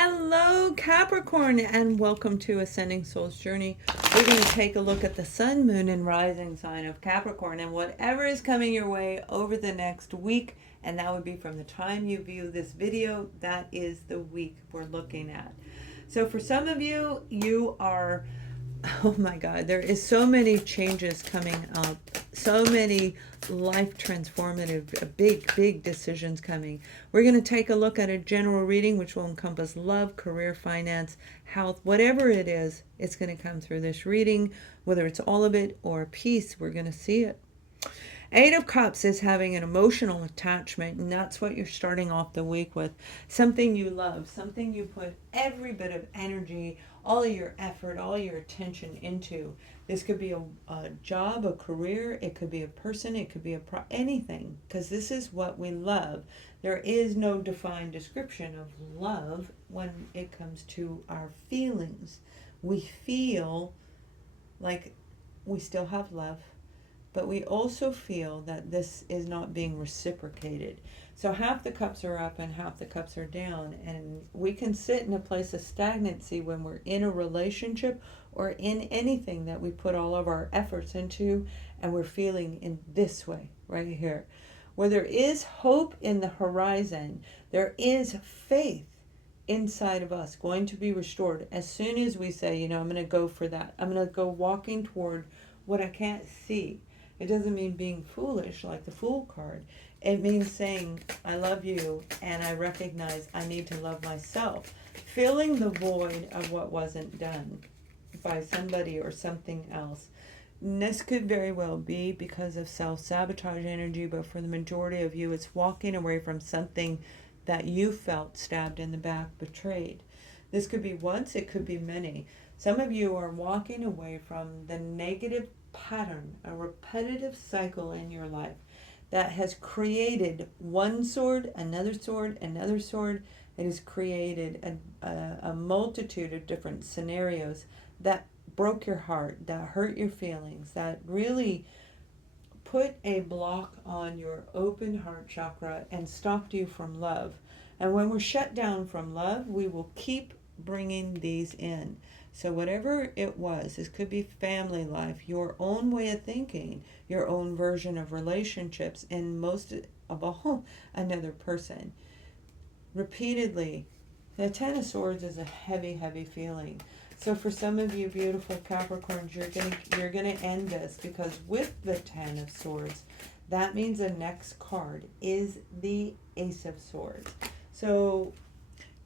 Hello, Capricorn, and welcome to Ascending Soul's Journey. We're going to take a look at the sun, moon, and rising sign of Capricorn and whatever is coming your way over the next week. And that would be from the time you view this video, that is the week we're looking at. So for some of you, you are, oh my God, there is so many changes coming up, so many life transformative, big decisions coming. We're going to take a look at a general reading, which will encompass love, career, finance, health, whatever it is, it's going to come through this reading, whether it's all of it or a piece, we're going to see it. Eight of Cups is having an emotional attachment, and that's what you're starting off the week with. Something you love, something you put every bit of energy, all of your effort, all your attention into. This could be a job, a career, it could be a person, it could be anything, because this is what we love. There is no defined description of love when it comes to our feelings. We feel like we still have love, but we also feel that this is not being reciprocated. So half the cups are up and half the cups are down, and we can sit in a place of stagnancy when we're in a relationship or in anything that we put all of our efforts into, and we're feeling in this way right here. Where there is hope in the horizon, there is faith inside of us going to be restored as soon as we say, I'm going to go for that. I'm going to go walking toward what I can't see. It doesn't mean being foolish like the Fool card. It means saying, I love you, and I recognize I need to love myself. Filling the void of what wasn't done by somebody or something else. And this could very well be because of self-sabotage energy, but for the majority of you, it's walking away from something that you felt stabbed in the back, betrayed. This could be once, it could be many. Some of you are walking away from the negative pattern, a repetitive cycle in your life that has created one sword, another sword, another sword. It has created a multitude of different scenarios that broke your heart, that hurt your feelings, that really put a block on your open heart chakra and stopped you from love. And when we're shut down from love, we will keep bringing these in. So whatever it was, this could be family life, your own way of thinking, your own version of relationships, and most of all, another person. Repeatedly, the Ten of Swords is a heavy feeling. So for some of you beautiful Capricorns, you're gonna end this, because with the Ten of Swords, that means the next card is the Ace of Swords. So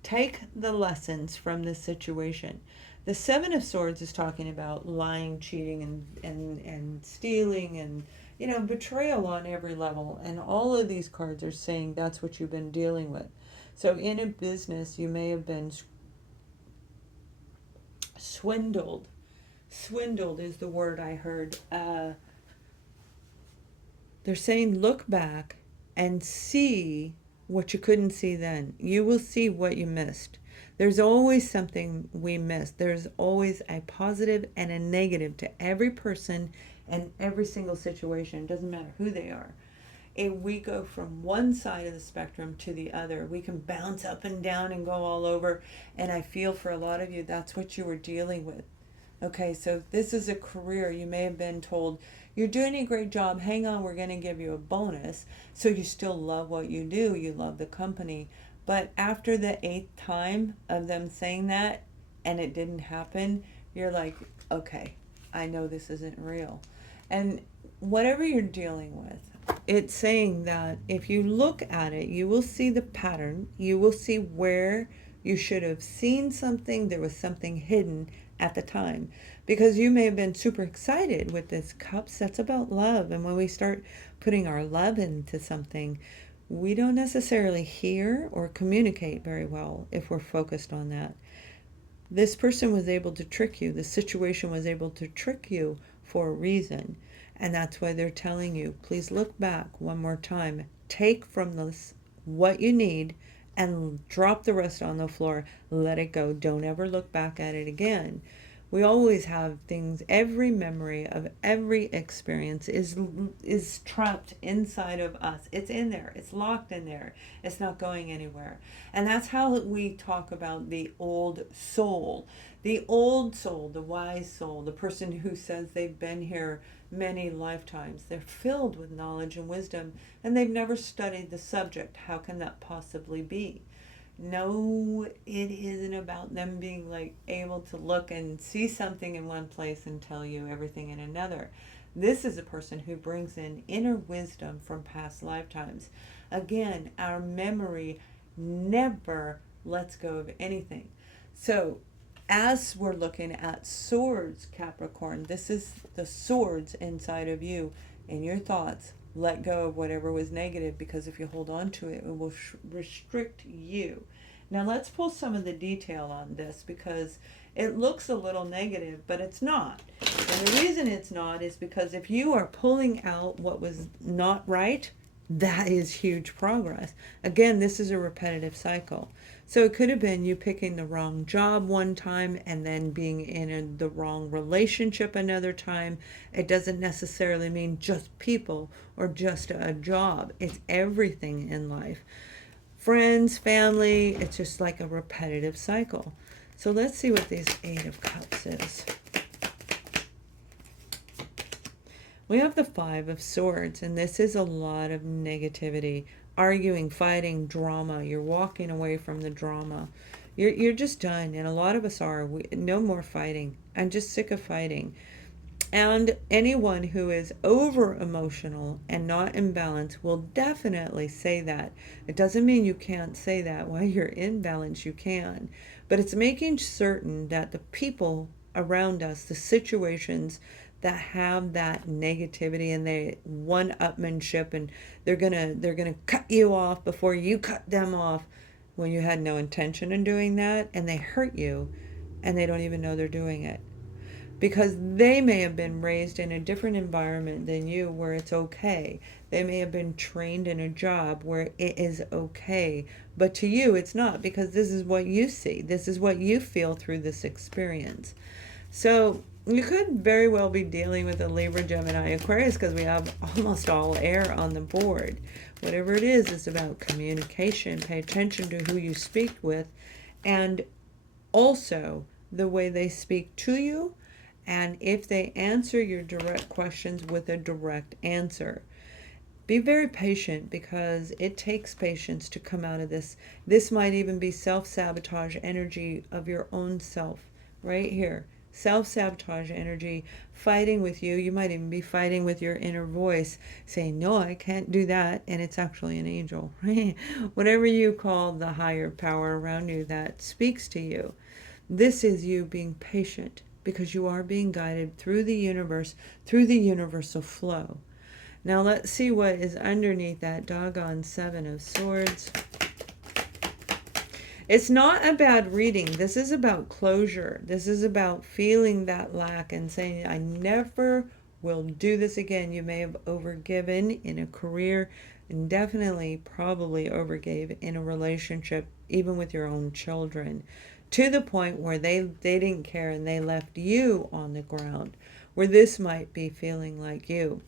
take the lessons from this situation. The Seven of Swords is talking about lying, cheating, and stealing, and betrayal on every level. And all of these cards are saying that's what you've been dealing with. So in a business, you may have been swindled. Swindled is the word I heard. They're saying look back and see what you couldn't see then. You will see what you missed. There's always something we miss. There's always a positive and a negative to every person and every single situation. It doesn't matter who they are. If we go from one side of the spectrum to the other, we can bounce up and down and go all over. And I feel for a lot of you, that's what you were dealing with. Okay, so this is a career. You may have been told, you're doing a great job, hang on, we're going to give you a bonus. So you still love what you do, you love the company. But after the 8th time of them saying that, and it didn't happen, you're like, okay, I know this isn't real. And whatever you're dealing with, it's saying that if you look at it, you will see the pattern, you will see where you should have seen something, there was something hidden at the time, because you may have been super excited with this cups. That's about love. And when we start putting our love into something, we don't necessarily hear or communicate very well if we're focused on that. This person was able to trick you. The situation was able to trick you for a reason. And that's why they're telling you, please look back one more time. Take from this what you need and drop the rest on the floor. Let it go. Don't ever look back at it again. We always have things, every memory of every experience is trapped inside of us. It's in there. It's locked in there. It's not going anywhere. And that's how we talk about the old soul. The old soul, the wise soul, the person who says they've been here many lifetimes. They're filled with knowledge and wisdom, and they've never studied the subject. How can that possibly be? No, it isn't about them being like able to look and see something in one place and tell you everything in another. This is a person who brings in inner wisdom from past lifetimes. Again, our memory never lets go of anything. So as we're looking at swords, Capricorn, this is the swords inside of you and your thoughts. Let go of whatever was negative, because if you hold on to it, it will restrict you. Now let's pull some of the detail on this, because it looks a little negative, but it's not. And the reason it's not is because if you are pulling out what was not right, that is huge progress. Again, this is a repetitive cycle. So it could have been you picking the wrong job one time and then being in the wrong relationship another time. It doesn't necessarily mean just people or just a job. It's everything in life. Friends, family, it's just like a repetitive cycle. So let's see what this Eight of Cups is. We have the Five of Swords, and this is a lot of negativity. Arguing, fighting, drama. You're walking away from the drama. You're just done, and a lot of us are. No more fighting. I'm just sick of fighting. And anyone who is over emotional and not in balance will definitely say that. It doesn't mean you can't say that. While you're in balance, you can. But it's making certain that the people around us, the situations that have that negativity and they one-upmanship, and they're gonna cut you off before you cut them off when you had no intention in doing that, and they hurt you and they don't even know they're doing it, because they may have been raised in a different environment than you where it's okay. They may have been trained in a job where it is okay, but to you it's not, because this is what you see, this is what you feel through this experience. So you could very well be dealing with a Libra, Gemini, Aquarius, because we have almost all air on the board. Whatever it is, it's about communication. Pay attention to who you speak with, and also the way they speak to you, and if they answer your direct questions with a direct answer. Be very patient, because it takes patience to come out of this. This might even be self-sabotage energy of your own self right here. Self-sabotage energy, fighting with you. You might even be fighting with your inner voice, saying, no, I can't do that, and it's actually an angel. Whatever you call the higher power around you that speaks to you. This is you being patient, because you are being guided through the universe, through the universal flow. Now let's see what is underneath that doggone Seven of Swords. It's not a bad reading. This is about closure. This is about feeling that lack and saying, I never will do this again. You may have overgiven in a career, and definitely probably overgave in a relationship, even with your own children, to the point where they didn't care and they left you on the ground, where this might be feeling like you.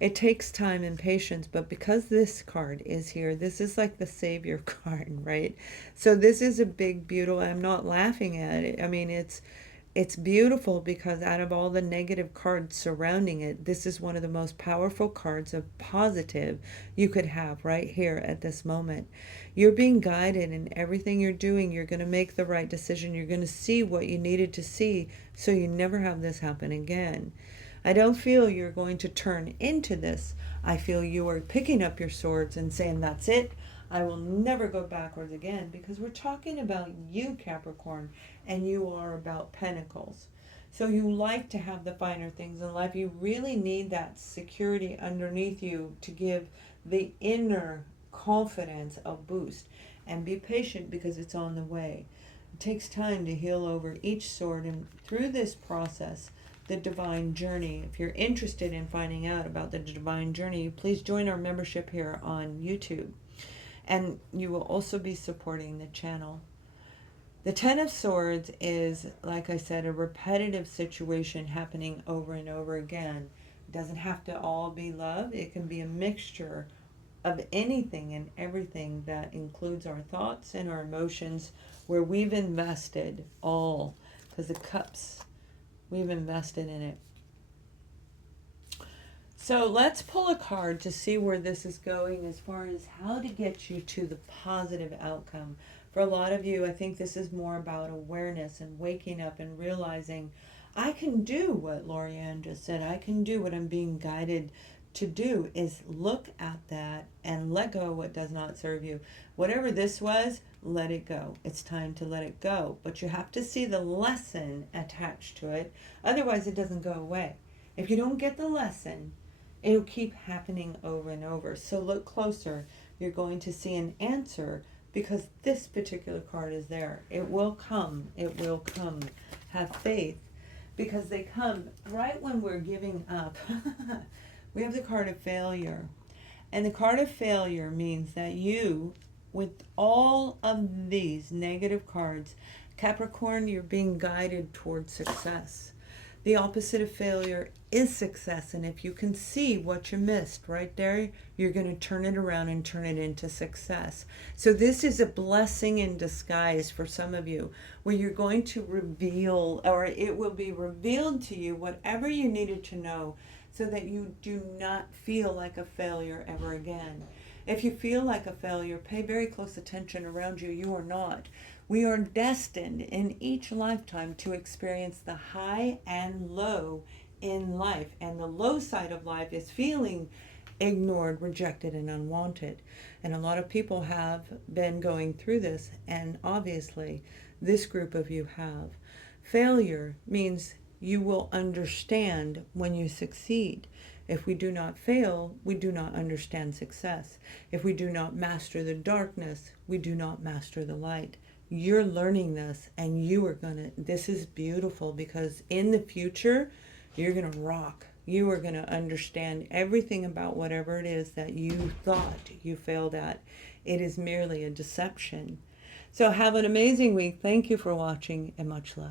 It takes time and patience, but because this card is here, this is like the savior card, right? So this is a big, beautiful, I'm not laughing at it. I mean, it's beautiful, because out of all the negative cards surrounding it, this is one of the most powerful cards of positive you could have right here at this moment. You're being guided in everything you're doing. You're going to make the right decision. You're going to see what you needed to see, so you never have this happen again. I don't feel you're going to turn into this. I feel you are picking up your swords and saying, that's it. I will never go backwards again, because we're talking about you, Capricorn, and you are about pentacles. So you like to have the finer things in life. You really need that security underneath you to give the inner confidence a boost. And be patient, because it's on the way. It takes time to heal over each sword, and through this process, the divine journey. If you're interested in finding out about the divine journey, please join our membership here on YouTube, and you will also be supporting the channel. The Ten of Swords is, like I said, a repetitive situation happening over and over again. It doesn't have to all be love. It can be a mixture of anything and everything that includes our thoughts and our emotions, where we've invested all, because the cups, we've invested in it. So let's pull a card to see where this is going as far as how to get you to the positive outcome. For a lot of you, I think this is more about awareness and waking up and realizing I can do what Lorianne just said. I can do what I'm being guided to do, is look at that and let go of what does not serve you. Whatever this was, let it go. It's time to let it go. But you have to see the lesson attached to it. Otherwise, it doesn't go away. If you don't get the lesson, it'll keep happening over and over. So look closer. You're going to see an answer, because this particular card is there. It will come. It will come. Have faith, because they come right when we're giving up. We have the card of failure. And the card of failure means that you, with all of these negative cards, Capricorn, you're being guided towards success. The opposite of failure is success. And if you can see what you missed right there, you're going to turn it around and turn it into success. So this is a blessing in disguise for some of you, where you're going to reveal, or it will be revealed to you, whatever you needed to know, so that you do not feel like a failure ever again. If you feel like a failure, pay very close attention around you. You are not. We are destined in each lifetime to experience the high and low in life. And the low side of life is feeling ignored, rejected, and unwanted. And a lot of people have been going through this, and obviously this group of you have. Failure means you will understand when you succeed. If we do not fail, we do not understand success. If we do not master the darkness, we do not master the light. You're learning this, and you are this is beautiful, because in the future, you're gonna rock. You are gonna understand everything about whatever it is that you thought you failed at. It is merely a deception. So have an amazing week. Thank you for watching, and much love.